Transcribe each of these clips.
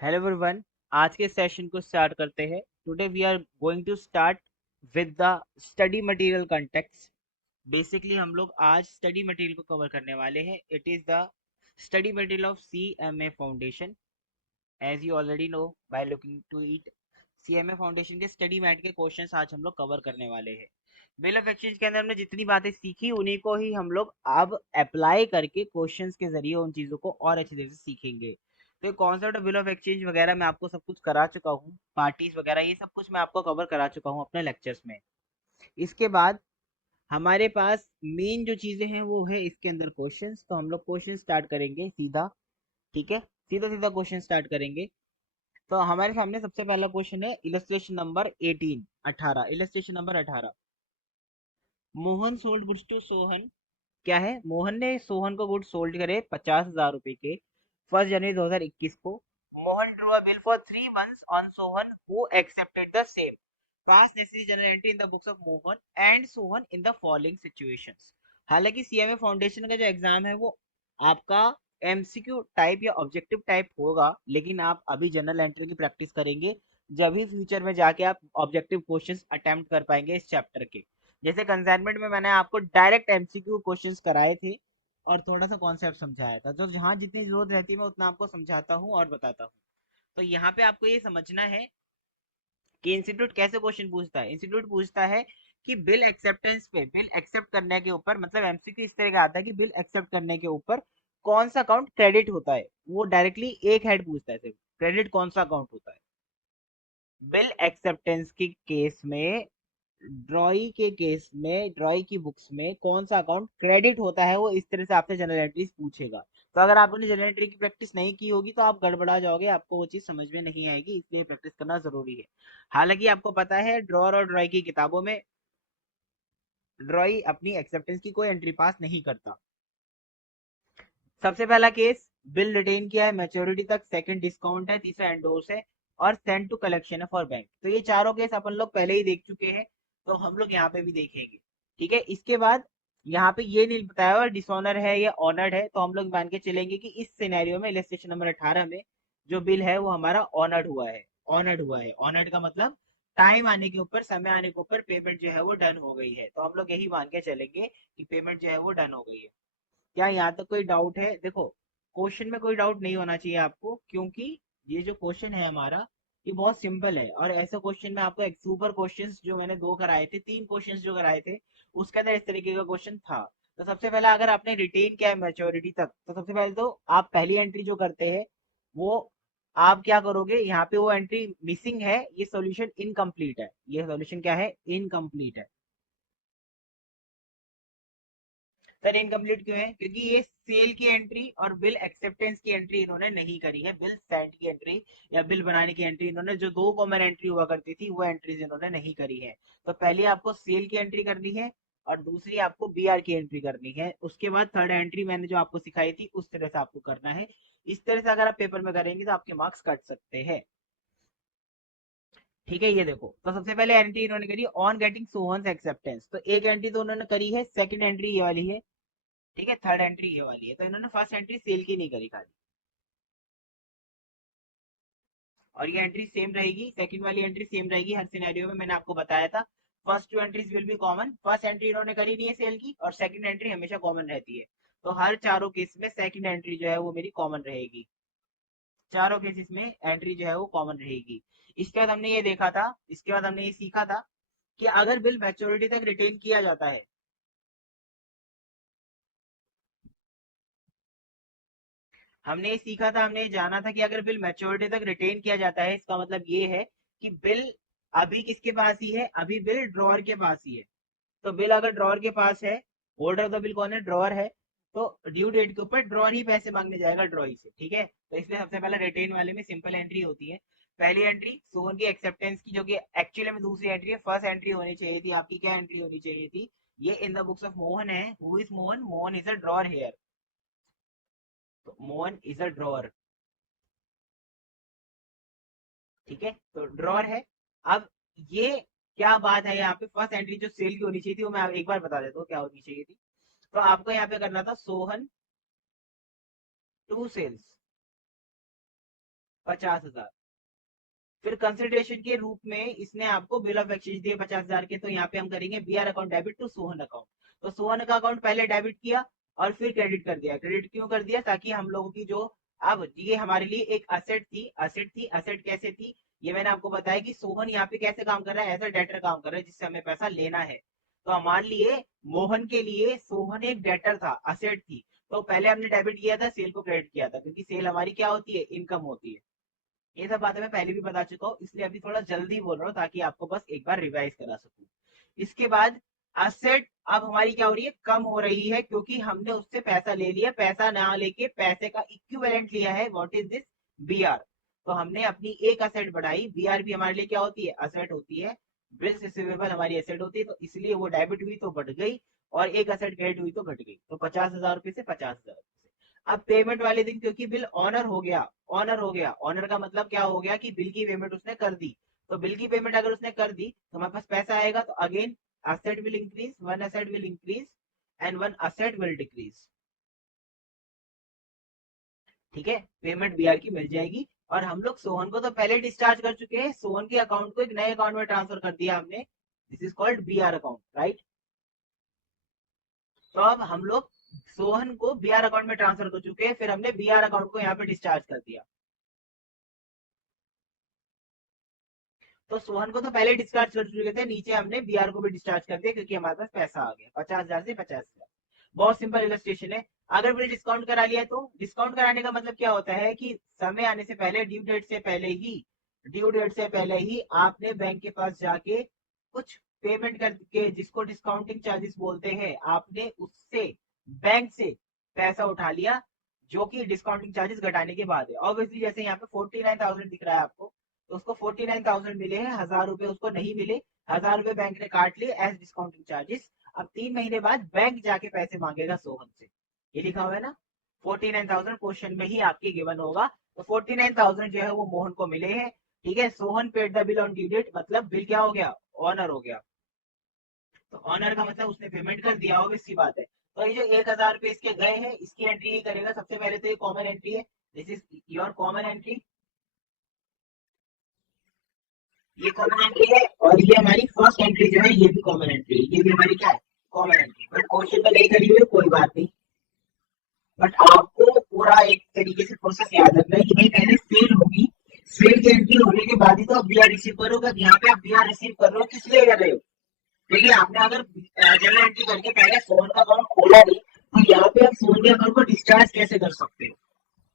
Hello everyone. आज के session को स्टार्ट करते हैं। Today we are going to start with the study material context. Basically हम लोग आज स्टडी मटेरियल को कवर करने वाले हैं। It is the study material of CMA foundation. As you already know by looking to it, CMA foundation के study mat के questions आज हम लोग कवर करने वाले हैं। बिल ऑफ एक्सचेंज के अंदर हमने जितनी बातें सीखी उन्हीं को ही हम लोग अब अप्लाई करके क्वेश्चंस के जरिए उन चीजों को और अच्छे से सीखेंगे। तो concept of bill of exchange वगैरह मैं आपको सब कुछ करा चुका हूँ, पार्टीज वगैरह ये सब कुछ मैं आपको कवर करा चुका हूँ अपने लेक्चर्स में। इसके बाद हमारे पास मेन जो चीजें हैं वो है इसके अंदर क्वेश्चंस। तो हम लोग क्वेश्चन स्टार्ट करेंगे सीधा। ठीक है, सीधा सीधा क्वेश्चन स्टार्ट करेंगे। तो हमारे सामने सबसे पहला क्वेश्चन है illustration number 18 18। Illustration number 18। Mohan sold goods to Sohan. क्या है, मोहन ने सोहन को गुड्स सोल्ड करे 50,000 रुपए के 1 जनवरी 2021 को। Mohan drew a bill for 3 months on Sohan who accepted the same. Pass necessary general entry in the books of Mohan and Sohan in the following situations. हालांकि CMA foundation का जो एग्जाम है वो आपका एमसीक्यू टाइप या ऑब्जेक्टिव टाइप होगा, लेकिन आप अभी जनरल एंट्री की प्रैक्टिस करेंगे जब ही फ्यूचर में जाके आप ऑब्जेक्टिव क्वेश्चंस अटेम्प्ट कर पाएंगे इस चैप्टर के। जैसे कंसाइनमेंट में मैंने आपको डायरेक्ट एमसीक्यू क्वेश्चंस कराए थे और थोड़ा सा कॉन्सेप्ट समझाया था, तो जहां जितनी जरूरत रहती है मैं उतना आपको समझाता हूँ और बताता हूँ। तो यहाँ पे आपको ये समझना है कि इंस्टीट्यूट कैसे क्वेश्चन पूछता है। इंस्टीट्यूट पूछता है कि बिल एक्सेप्टेंस पे, बिल एक्सेप्ट करने के ऊपर, मतलब एमसीक्यू इस तरह का आता है कि बिल एक्सेप्ट करने के ऊपर कौन सा अकाउंट क्रेडिट होता है। वो डायरेक्टली एक हेड पूछता है, सिर्फ क्रेडिट कौन सा अकाउंट होता है। बिल एक्सेप्टेंस के केस में, ड्रॉई के केस में, ड्रॉई की बुक्स में कौन सा अकाउंट क्रेडिट होता है, वो इस तरह से आपसे जनरल एंट्रीज पूछेगा। तो अगर आपने जनरल एंट्री की प्रैक्टिस नहीं की होगी तो आप गड़बड़ा जाओगे, आपको वो चीज समझ में नहीं आएगी, इसलिए प्रैक्टिस करना जरूरी है। हालांकि आपको पता है ड्रॉर और ड्रॉई की किताबों में ड्रॉई अपनी एक्सेप्टेंस की कोई एंट्री पास नहीं करता। सबसे पहला केस, बिल रिटेन किया है मैच्योरिटी तक, सेकंड डिस्काउंट है, तीसरा एंडोर्स है और सेंड टू कलेक्शन है फॉर बैंक। तो ये चारों केस अपन लोग पहले ही देख चुके हैं, तो हम लोग यहाँ पे भी देखेंगे। ठीक है, इसके बाद यहाँ पे ये नहीं बताया हुआ डिसऑनर है या ऑनर्ड है, तो हम लोग मान के चलेंगे कि इस सिनेरियो में इलस्ट्रेशन नंबर 18 में जो बिल है वो हमारा ऑनर्ड हुआ है। ऑनर्ड हुआ है, ऑनर्ड का मतलब टाइम आने के ऊपर, समय आने के ऊपर पेमेंट जो है वो डन हो गई है, तो हम लोग यही मान के चलेंगे कि पेमेंट जो है वो डन हो गई है। क्या यहाँ तक कोई डाउट है? देखो, क्वेश्चन में कोई डाउट नहीं होना चाहिए आपको, क्योंकि ये जो क्वेश्चन है हमारा ये बहुत सिंपल है। और ऐसा क्वेश्चन में आपको एक सुपर क्वेश्चंस जो मैंने दो कराए थे, तीन क्वेश्चंस जो कराए थे, उसके अंदर इस तरीके का क्वेश्चन था। तो सबसे पहला, अगर आपने रिटेन किया है मैच्योरिटी तक, तो सबसे पहले तो आप पहली एंट्री जो करते हैं वो आप क्या करोगे, यहाँ पे वो एंट्री मिसिंग है, ये सॉल्यूशन इनकम्प्लीट है। ये सॉल्यूशन क्या है? इनकम्प्लीट है। सर इनकम्प्लीट क्यों है? क्योंकि ये सेल की एंट्री और बिल एक्सेप्टेंस की एंट्री इन्होंने नहीं करी है। बिल सेंड की एंट्री या बिल बनाने की एंट्री, इन्होंने जो दो कॉमन एंट्री हुआ करती थी वो एंट्रीज इन्होंने नहीं करी है। तो पहले आपको सेल की एंट्री करनी है और दूसरी आपको बीआर की एंट्री करनी है। उसके बाद थर्ड एंट्री मैंने जो आपको सिखाई थी उस तरह से आपको करना है। इस तरह से अगर आप पेपर में करेंगे तो आपके मार्क्स कट सकते हैं। ठीक है, ये देखो, तो सबसे पहले एंट्री इन्होंने करी ऑन गेटिंग सोहन एक्सेप्टेंस, तो एक एंट्री तो उन्होंने करी है, सेकंड एंट्री ये वाली है। ठीक है, थर्ड एंट्री ये वाली है, तो इन्होंने फर्स्ट एंट्री सेल की नहीं करी खाली। और ये एंट्री सेम रहेगी, सेकंड वाली एंट्री सेम रहेगी हर सिनेरियो में, मैंने आपको बताया था। First to entries will be common. First entry इन्होंने करी नहीं है सेल की, और सेकंड एंट्री हमेशा कॉमन रहती है। तो हर चारों केस में सेकंड एंट्री जो है वो मेरी कॉमन रहेगी। चारों केसेस में एंट्री जो है वो कॉमन रहेगी। इसके बाद हमने ये देखा था, इसके बाद हमने ये सीखा था कि अगर बिल मैच्योरिटी तक रिटेन किया जाता है, हमने ये सीखा था, हमने ये जाना था कि अगर बिल मैच्योरिटी तक रिटेन किया जाता है, इसका मतलब ये है कि बिल अभी किसके पास ही है? अभी बिल ड्रॉअर के पास ही है। तो बिल अगर ड्रॉअर के पास है, होल्डर ऑफ द बिल कौन है? ड्रॉअर है। तो ड्यू डेट के ऊपर ड्रॉअर ही पैसे मांगने जाएगा ड्रॉई से। ठीक है, तो इसलिए सबसे पहले रिटेन वाले में सिंपल एंट्री होती है। पहली एंट्री सोहन की एक्सेप्टेंस की, जो कि एक्चुअली में दूसरी एंट्री है। फर्स्ट एंट्री होनी चाहिए थी आपकी, क्या एंट्री होनी चाहिए थी? ये in the books of Mohan है। Who is Mohan? Mohan is a drawer here. तो मोहन इज अ ड्रॉअर। ठीक है, तो ड्रॉर है। अब ये क्या बात है, यहाँ पे फर्स्ट एंट्री जो सेल की होनी चाहिए थी वो मैं एक बार बता देता हूँ क्या होनी चाहिए थी। तो आपको यहाँ पे करना था सोहन टू सेल्स। 50,000। फिर कंसिडरेशन के रूप में इसने आपको बिल ऑफ एक्सचेंज दिए 50,000 के, तो यहाँ पे हम करेंगे BR account debit to Sohan account. तो सोहन का अकाउंट पहले डेबिट किया और फिर क्रेडिट कर दिया। क्रेडिट क्यों कर दिया? ताकि हम लोगों की जो, अब ये हमारे लिए एक असेट थी। असेट कैसे थी ये मैंने आपको बताया कि सोहन यहाँ पे कैसे काम कर रहा है, एज अ डेटर काम कर रहा है जिससे हमें पैसा लेना है। तो मान लिए मोहन के लिए सोहन एक डेटर था, असेट थी, तो पहले हमने डेबिट किया था, सेल को क्रेडिट किया था, क्योंकि सेल हमारी क्या होती है, इनकम होती है। ये सब बातें मैं पहले भी बता चुका हूँ, इसलिए अभी थोड़ा जल्दी बोल रहा हूँ ताकि आपको बस एक बार रिवाइज करा सकूं। इसके बाद असेट अब हमारी क्या हो रही है, कम हो रही है, क्योंकि हमने उससे पैसा ले लिया, पैसा ना लेके पैसे का इक्विवेलेंट लिया है। What is this? बीआर। तो हमने अपनी एक असेट बढ़ाई। बीआर भी हमारे लिए क्या होती है, असेट होती है। बिल्स रिसीवेबल हमारी एसेट होती है, तो इसलिए वो डेबिट हुई तो बढ़ गई, और एक असेट क्रेडिट हुई तो घट गई। तो 50,000 रुपए से 50,000। अब पेमेंट वाले दिन क्योंकि बिल ऑनर हो गया, ऑनर का मतलब क्या हो गया कि बिल की पेमेंट उसने कर दी। तो बिल की पेमेंट अगर उसने कर दी तो हमारे पास पैसा आएगा। तो again asset will increase, one asset will increase and one asset will decrease। ठीक है, पेमेंट बीआर की मिल जाएगी। और हम लोग सोहन को तो पहले डिस्चार्ज कर चुके हैं, सोहन के अकाउंट को एक नए अकाउंट में ट्रांसफर कर दिया हमने। This is called BR account, right. तो अब हम लोग सोहन को बीआर अकाउंट में ट्रांसफर कर चुके हैं, फिर हमने बीआर अकाउंट को यहाँ पे डिस्चार्ज कर दिया। तो सोहन को तो पहले डिस्चार्ज कर चुके थे, नीचे हमने बीआर को भी डिस्चार्ज कर दिया, क्योंकि हमारे पास पैसा आ गया 50,000 से 50,000। बहुत सिंपल इलस्ट्रेशन है। अगर बिल डिस्काउंट करा लिया तो डिस्काउंट कराने का मतलब क्या होता है कि समय आने से पहले, ड्यू डेट से पहले ही आपने बैंक के पास जाके कुछ पेमेंट करके, जिसको डिस्काउंटिंग चार्जेस बोलते हैं, आपने उससे, बैंक से पैसा उठा लिया, जो कि डिस्काउंटिंग चार्जेस घटाने के बाद है। ऑब्वियसली जैसे यहाँ पे 49,000 दिख रहा है आपको, तो उसको 49,000 मिले हैं, 1,000 रुपए उसको नहीं मिले, 1,000 रुपए बैंक ने काट लिए एज डिस्काउंटिंग चार्जेस। अब 3 महीने बाद बैंक जाके पैसे मांगेगा सोहन से, ये लिखा हुआ है ना। 49,000 क्वेश्चन में ही आपके गिवन होगा। तो 49,000 जो है वो मोहन को मिले हैं। ठीक है, Sohan paid the bill on due date, मतलब बिल क्या हो गया, ऑनर हो गया। तो ऑनर का मतलब उसने पेमेंट कर दिया, ऑब्वियस सी बात है। तो ये जो 1,000 रुपए इसके गए हैं, इसकी एंट्री ही करेगा। सबसे पहले तो ये कॉमन एंट्री है, this is your common entry, ये कॉमन एंट्री है। और ये हमारी फर्स्ट एंट्री जो है, ये भी कॉमन एंट्री है, ये भी हमारी क्या है, कॉमन एंट्री। बट क्वेश्चन तो नहीं करी हुई, कोई बात नहीं। बट आपको पूरा एक तरीके से प्रोसेस याद रखना है कि भाई पहले सेल होगी, सेल की एंट्री होने के बाद ही तो आप बीआर रिसीव करोगे। यहाँ पे आप बीआर रिसीव कर रहे हो, किस लिए कर रहे हो? देखिए, आपने अगर जनरल एंट्री करके पहले फोन का अकाउंट खोला नहीं, तो यहाँ पे आप फोन के अकाउंट को डिस्चार्ज कैसे कर सकते हो?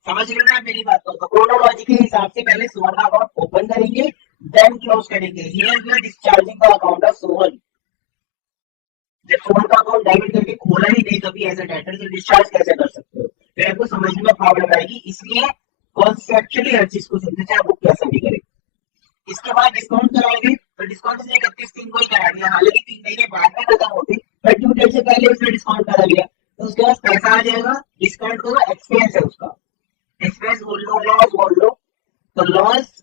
समझ रहे हो ना मेरी बात को? तो क्रोनोलॉजी के हिसाब से पहले सोहन का अकाउंट ओपन करेंगे, देन क्लोज करेंगे। Here we are discharging the account of Sohan. जब सोहन का अकाउंट डेबिट करके खोला ही नहीं कभी एज अ डेटर, तो डिस्चार्ज कैसे कर सकते हो? फिर आपको समझने में प्रॉब्लम आएगी, इसलिए कॉन्सेप्चुअली हर चीज को समझे, चाहे बुक कैसा भी करे। इसके बाद डिस्काउंट कराएंगे, तो डिस्काउंट इसने 31 दिन को ही करा दिया, हालांकि 3 महीने बाद में खत्म होते, बट ड्यू डेट से पहले उसने डिस्काउंट करा दिया। तो उसके पास पैसा आ जाएगा, डिस्काउंट को एक्सपेंस है उसका, एक्सपेंस बोल लो, लॉस बोल लो। तो loss,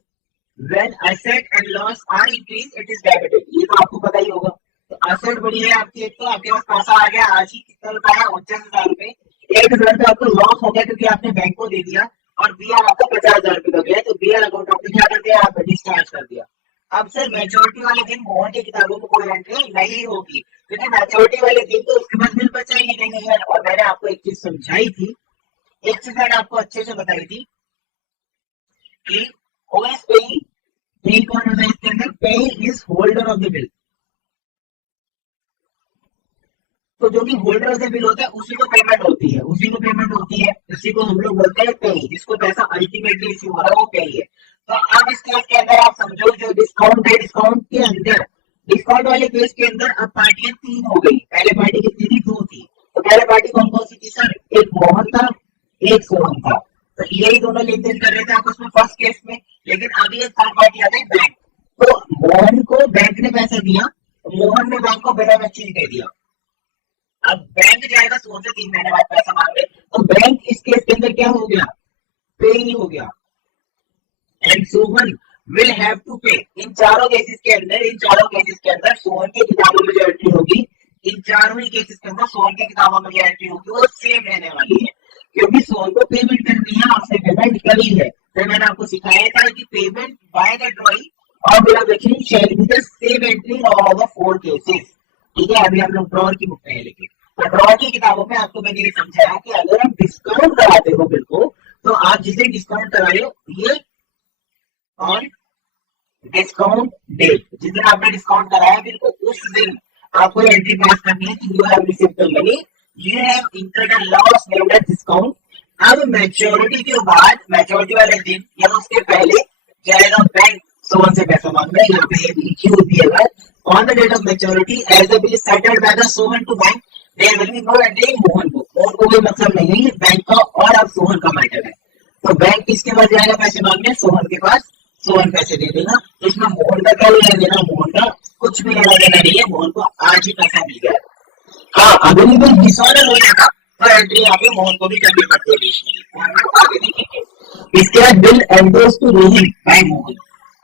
when asset and loss are increased, it is debited, ये तो आपको पता ही होगा। तो असेट बढ़ी है आपकी, एक तो आपके पास पैसा आ गया आज ही, कितना रुपया है, 49,000 रुपए। 1,000 का आपको लॉस हो गया क्योंकि आपने बैंक को दे दिया, और बीआर आपका 50,000 रुपए का गया, तो बीआर अकाउंट आपने क्या कर दिया, आपने डिस्चार्ज कर दिया। अब सर मैच्योरिटी वाले दिन मोहन की किताबों में कोई एंट्री नहीं होगी, क्योंकि मैच्योरिटी वाले दिन तो उसके पास बिल बचा ही नहीं है। और मैंने आपको एक चीज समझाई थी, एक चीज मैंने आपको अच्छे से बताई थी कि ओएस पेइंग, पेइंग कौन होता है इसके अंदर, paying is holder of the bill. तो जो कि होल्डर ऑफ द बिल होता है उसी को पेमेंट होती है, उसी को हम लोग बोलते हैं पेई, जिसको पैसा अल्टीमेटली इश्यू हो रहा है वो पेई है। तो अब इस केस के अंदर आप समझो, जो डिस्काउंट है, डिस्काउंट के अंदर, डिस्काउंट वाले केस के अंदर अब पार्टियां 3 हो गई। पहले पार्टी कितनी थी, 2 थी। तो पहले पार्टी कौन कौन सी थी सर, एक मोहन था, एक सोहन था। तो यही दोनों लेन देन कर रहे थे आपस में फर्स्ट केस में। लेकिन अभी एक थर्ड पार्टी आ गई, बैंक। तो मोहन को बैंक ने पैसा दिया, मोहन ने बैंक को बिना एक्सचेंज दे दिया। अब बैंक जाएगा सोहन से 3 महीने बाद पैसा मांगने, तो बैंक इस केस के अंदर क्या हो गया, पे ही हो गया, and Sohan will have to pay. इन चारों केसेस के अंदर सोहन की किताबों में जो एंट्री होगी, इन चारों ही केसेस के अंदर सोहन की किताबों में जो एंट्री होगी वो सेम रहने वाली है, क्योंकि सोहन को पेमेंट करनी है, आपसे पेमेंट करी है। फिर मैंने आपको सिखाया था कि पेमेंट बाय द ड्रॉइंग और bill of exchange shall be the same entry all the four cases. ठीक है, अभी हम लोग ड्रॉर की बुक में है, लेकिन तो ड्रॉर की किताबों में आपको मैंने ये समझाया कि अगर आप डिस्काउंट कराते हो बिल को, तो आप जिसे डिस्काउंट करा रहे हो ये ऑन डिस्काउंट डेट, जिस दिन आपने डिस्काउंट कराया बिल को उस दिन आपको एंट्री पास करनी है कि you have received the money, you have incurred a loss due to discount. अब मैच्योरिटी के बाद, मैच्योरिटी वाले दिन या उसके पहले जाएगा बैंक सोवन से पैसा मांग रहा है, यहाँ पे लिखी होती है अगर on the date of maturity as the bill settled by the Sohan to bank there will be no entry Mohan को। मोहन को कोई मतलब नहीं है बैंक का, और अब सोहन का मैटर है, तो बैंक किसके पास जाएगा पैसे मांगने? सोहन के पास। सोहन पैसे दे देगा, इसमें मोहन का क्या लेना देना? मोहन का कुछ भी लेना देना नहीं है, मोहन को आज ही पैसा मिल गया। हाँ, अगर भी डिसऑनर हो जाता तो एंट्री यहाँ पे मोहन को भी करनी पड़ती है बीच में, आगे देखेंगे। इसके बाद bill endorse to Rohit by Mohan.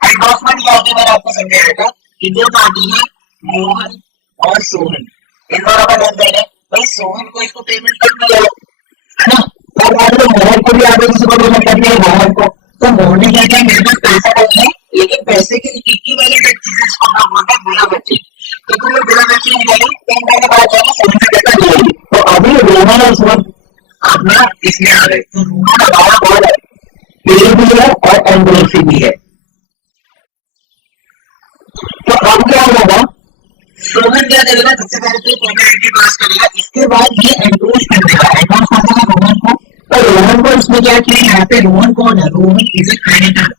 Endorsement क्या होता है मैंने आपको समझाया था कि दो पार्टी है, मोहन और सोहन, इन दोनों का लेन देन है। भाई सोहन को इसको पेमेंट करनी है ना, और मान लो मोहन को भी आगे किसी को पेमेंट करनी है मोहन को, तो मोहन ने क्या किया, मेरे पास पैसा नहीं है लेकिन पैसे की इक्विवेलेंट चीजें को हम बोलते हैं बिल ऑफ एक्सचेंज, तो तुम्हें बिल ऑफ एक्सचेंज देंगे, 10 महीने बाद जाएगा सोहन से पैसा लेंगे। तो अभी रोहन और सोहन अपना इसमें आ गए, तो रोहन हमारा बहुत है, पेड़ भी है और एंडोर्सी भी है। तो अब क्या होगा, सोहन क्या करेगा, सबसे पहले तो पेमेंट पास करेगा, इसके बाद ये एंडोर्स कर देगा, एंडोर्स कर देगा रोहन को। तो रोहन को इसमें क्या किया, यहाँ पे रोहन कौन है? Rohan is a creditor.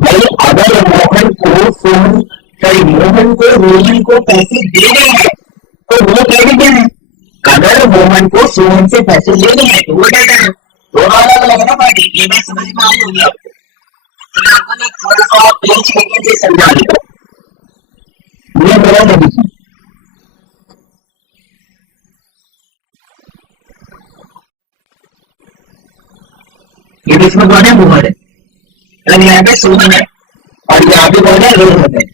भाई अगर मोहन को सोहन, सॉरी मोहन को रोहन को पैसे दे रहे हैं तो वो क्रेडिटर है, अगर मोहन को सोहन से पैसे लेने हैं तो वो डेटर है। दोनों अलग अलग है ना पार्टी, ये बात समझ में आई होगी आपको। तो मैं आपको एक थोड़ा सा पेज लेके से समझा देता हूँ, ये मेरा नहीं। ये इसमें कौन है? मोहन है, और यहाँ पे सोहन है, और यहाँ पे कौन है? रोहन है।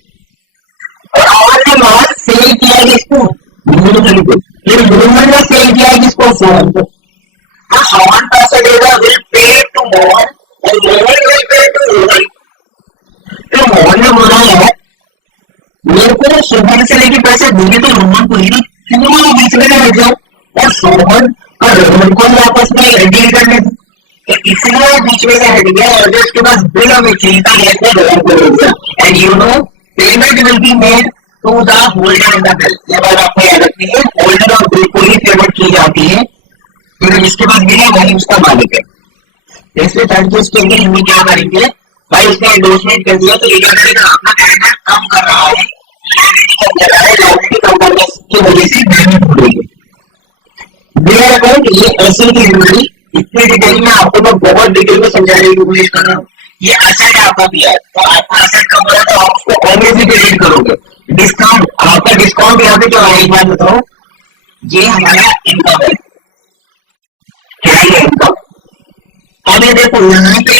और ने माल सेल किया है किसको? मोहन को। फिर रोहन ने सेल किया है किसको? सोहन को। तो सोहन पैसे देगा, विल पे टू मोहन, और Mohan will pay to Rohan. तो मोहन ने बोला है मेरे को सोहन से लेके पैसे देंगे तो रोहन को ही, क्यों बीच में रह जाओ, और सोहन और रोहन को आपस में डील करने दो। इसलिए बीच में से हट गया, और जो उसके पास बिल ऑफ एक्सचेंज का लेकर रोहन को ले दिया, and you know payment will be made to the holder of the bill. ये बात आपको याद रखनी है, होल्डर ऑफ बिल को ही पेमेंट की जाती है, क्योंकि जिसके पास बिल है वही उसका मालिक है। इसलिए थर्ड केस के अंदर हम क्या करेंगे, भाई उसने एंडोर्समेंट कर दिया तो ये क्या करेगा, अपना कैरेक्टर कम कर रहा है, लायबिलिटी कम करने की वजह से पेमेंट बढ़ेगी। बिल अकाउंट ये ऐसे की जिम्मेदारी, इतने डिटेल में आपको मैं बहुत डिटेल में समझाने की कोशिश कर रहा हूँ। ये असेट आपका भी है, तो आपका असेट कम हो रहा है तो आप उसको ऑब्वियसली क्रेडिट करोगे। डिस्काउंट, आपका डिस्काउंट यहाँ पे क्या है, एक बात बताओ, ये हमारा इनकम है, क्या है इनकम। अब ये देखो यहाँ पे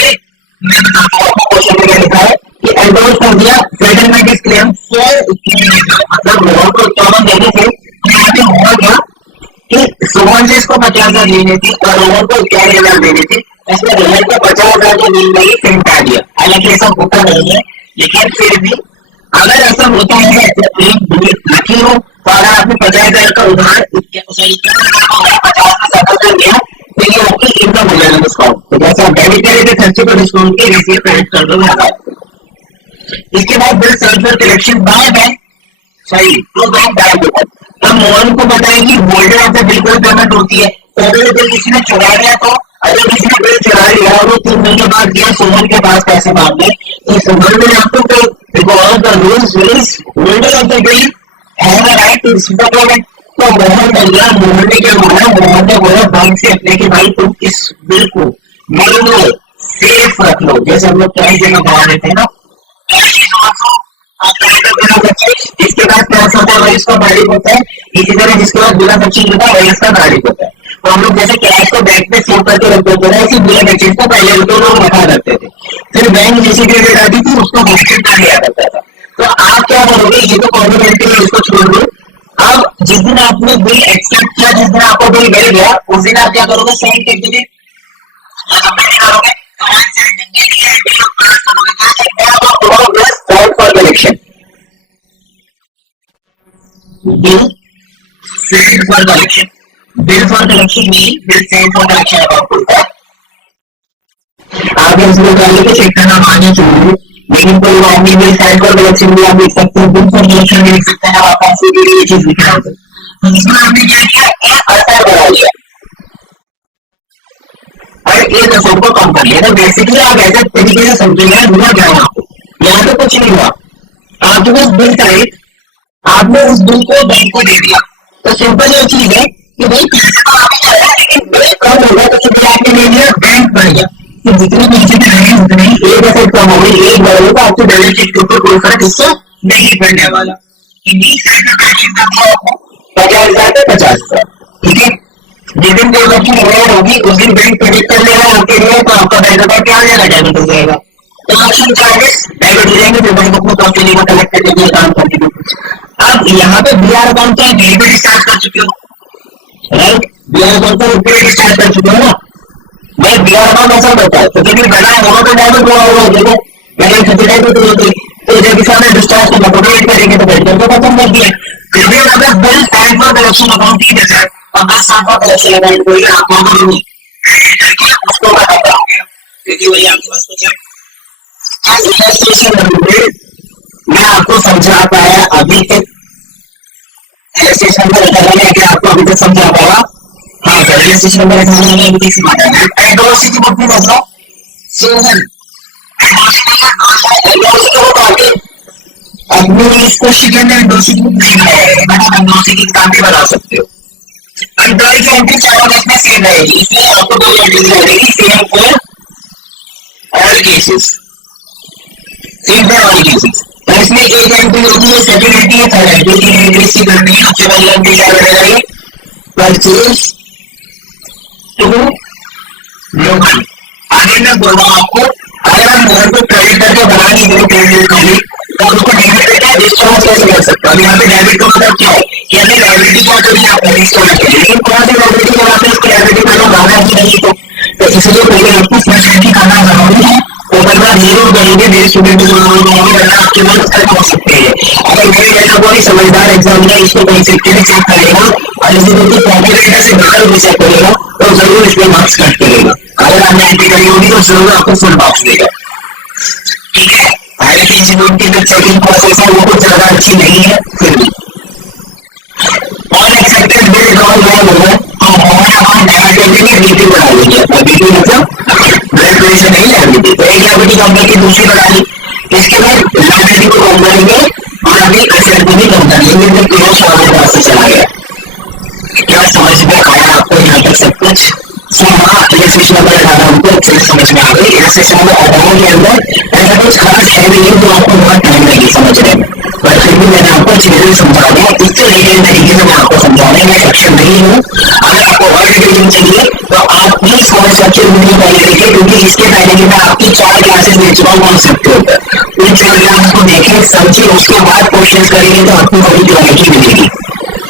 मैं बताता हूँ आपको क्वेश्चन में क्या लिखा है कि एंडोर्स कर दिया, सेटलमेंट इज क्लेम फॉर, मतलब मोहन को 51 देने थे, तो यहाँ पे हुआ क्या कि सोहन से इसको 50,000 लेने थे और रोहन को 51,000 देने थे, इसमें रोहन को 50,000 के मिल गई, फिर हटा दिया। हालांकि ऐसा होता नहीं है, लेकिन फिर भी अगर ऐसा होता है तो एक लकी हो, तो अगर आपने 50,000 का उधार 50 में सेटल कर दिया तो ये आपकी इनकम हो जाएगा डिस्काउंट। तो जैसे आप डेबिट करेंगे खर्चे को डिस्काउंट के रिसीव क्रेडिट कर दो। इसके बाद bill self for collection by bank, सही तो बैंक डायरेक्ट। तो मोहन को पता है कि होल्डर ऑफ द बिल कोई पेमेंट होती है, तो अगर बिल किसी ने चुरा लिया, तो अगर किसी ने बिल चुरा लिया और वो 3 महीने बाद गया सोहन के पास पैसे मांगने, तो सोहन ने आपको because the rules holder of the bill have a right to receive the payment. तो मोहन कर दिया, मोहन ने क्या बोला, मोहन ने बोला बैंक से अपने कि भाई तुम इस बिल को मेरे लो, सेफ रख लो, जैसे हम लोग कैश जमा करा देते हैं ना, कैश इज आल्सो इसके बाद क्या होता है, इसका मालिक होता है, इसी तरह जिसके बाद बिल ऑफ एक्सचेंज होता है वही इसका मालिक होता है। तो हम लोग जैसे कैश को बैंक में सेव करके रख देते हैं, इसी बिल ऑफ एक्सचेंज को पहले लोग रखा करते थे, फिर बैंक जैसी क्रेडिट आती थी उसको बैंक कर लिया करता था। तो आप क्या करोगे, ये तो कॉम्प्लीमेंट्री है, इसको छोड़ दो। अब जिस दिन आपने बिल एक्सेप्ट किया, जिस दिन आपको बिल मिल गया, उस दिन आप क्या करोगे, साइन कर दोगे, करोगे for collection bill set for collection bill for collection mean bill set for collection account होता है आप इसको पहले तो चेक करना मानिए चाहिए लेकिन कोई बात नहीं बिल सेट फॉर कलेक्शन भी आप लिख सकते हैं बिल फॉर कलेक्शन भी लिख सकते हैं आप ऐसे भी ये चीज लिख रहे होते तो इसमें आपने क्या किया एक असर बना लिया और एक असर को कम कर लिया तो बेसिकली आप ऐसे तरीके से समझेंगे हुआ क्या है आपको यहाँ पे कुछ नहीं हुआ आपके पास बिल टाइप आपने उस बिल को बैंक को दे दिया तो सिंपल ये चीज है कि भाई पैसे तो आपके क्या है लेकिन बिल कम हो गया तो चूंकि आपने ले लिया बैंक बढ़ गया तो जितने पीछे रहेंगे उतने ही एक एसेट कम हो गई एक बढ़ गई तो आपके बैलेंस शीट के ऊपर कोई फर्क इससे नहीं पड़ने वाला पचास हजार पे 50,000 ठीक है जिस दिन कोई बच्ची रिटायर होगी उस दिन बैंक क्रेडिट कर लेगा आपके लिए तो आपका बैंक अकाउंट क्या हो जाएगा डेबिट हो जाएगा कलेक्शन चार्जेस डेबिट हो जाएंगे जो बैंक अपने पास लेगा कलेक्ट करने के लिए काम करके अब यहाँ पे बीआर अकाउंट का डेबिट स्टार्ट कर चुके हो राइट बीआर अकाउंट का क्रेडिट स्टार्ट कर चुके हो ना भाई बीआर अकाउंट ऐसा होता है तो जब बना होगा तो डेबिट हुआ होगा देखो मैंने खर्चे डेबिट होते तो जब किसान ने डिस्चार्ज करना तो क्रेडिट करेंगे तो क्रेडिट करके खत्म कर दिया फिर भी अगर बिल टाइम पर कलेक्शन अकाउंट की जैसे और 10 साल का कलेक्शन अकाउंट कोई आपको नहीं क्रेडिट करके उसको खत्म करोगे क्योंकि वही आपके पास बचा इलस्ट्रेशन मैं आपको समझा पाया अभी तक इलस्ट्रेशन में रखा गया कि आपको अभी तक समझा पाया हाँ सर इलस्ट्रेशन में रखा गया अभी तक समझा गया एडवर्सिटी बुक में बताओ सिंगल एडवर्सिटी को काफी अपने इसको शिकन में एडवर्सिटी बुक नहीं बनाया बट आप एडवर्सिटी काफी बना सकते हो एम्प्लॉय की एंट्री चारों केस में सेम रहेगी इसलिए आपको दो एंट्रीज रहेगी same for all cases same for all cases तो इसमें एक एंट्री होगी है सेकंड एंट्री है थर्ड एंट्री की एंट्रीज की करनी है सबसे पहली एंट्री क्या रहेगा ये परचेज टू लोकल आगे मैं बोल रहा हूँ आपको अगर हम मोहन को क्रेडिट करके बना नहीं दो क्रेडिट खाली तो उसको डेबिट करके डिस्चार्ज कैसे कर सकते हो यहाँ पे डेबिट का मतलब क्या है कि अभी लाइबिलिटी क्या करी आपने डिस्चार्ज करी लेकिन कौन सी लाइबिलिटी के बाद उसको लाइबिलिटी करना माना ही नहीं तो इसलिए पहले आपको फर्स्ट एंट्री करना जरूरी है तो अगर मैं जीरो करेंगे मेरे स्टूडेंट को वरना आपके मार्क्स कट हो सकते हैं अगर मेरे जैसा कोई समझदार एग्जामिनर इसको कंसेप्टली चेक करेगा और इसी को कॉम्पिटेटर से बेहतर भी चेक करेगा तो जरूर इसमें मार्क्स कट करेगा अगर आपने एंट्री करी होगी तो जरूर आपको फुल मार्क्स देगा ठीक है हालांकि इंस्टीट्यूट की जो चेकिंग प्रोसेस है वो कुछ ज्यादा अच्छी नहीं है फिर भी ऑल एक्सेप्टेड बिल अकाउंट बंद होगा तो मोबाइल अकाउंट डायरेक्ट करके बीपी बना लेंगे अपना बीपी मतलब ब्लड प्रेशर नहीं लाइबिलिटी तो एक लाइबिलिटी कंपनी की दूसरी बना ली इसके बाद लाइबिलिटी को कम करेंगे और अभी एसेट को भी कम कर लेंगे तो क्लोज हमारे पास से चला गया क्या समझ में आया आपको यहाँ तक सब कुछ इलस्ट्रेशन नंबर 18 हमको अच्छे से समझ में आ गई इलस्ट्रेशन नंबर 18 के अंदर ऐसा कुछ खास है नहीं तो आपको बहुत टाइम लगे समझने में पर फिर भी मैंने आपको अच्छे से समझा दिया इससे रिलेटेड तरीके से मैं आपको समझाने में सक्षम नहीं हूँ अगर आपको और डिटेलिंग चाहिए तो आप प्लीज कमेंट सेक्शन में पहले देखिए क्योंकि इसके पहले कि मैं आपकी 4 क्लासेस ले चुका हूँ कॉन्सेप्ट के ऊपर उन 4 क्लास को देखें समझिए उसके बाद क्वेश्चन करेंगे तो आपको बड़ी क्लैरिटी मिलेगी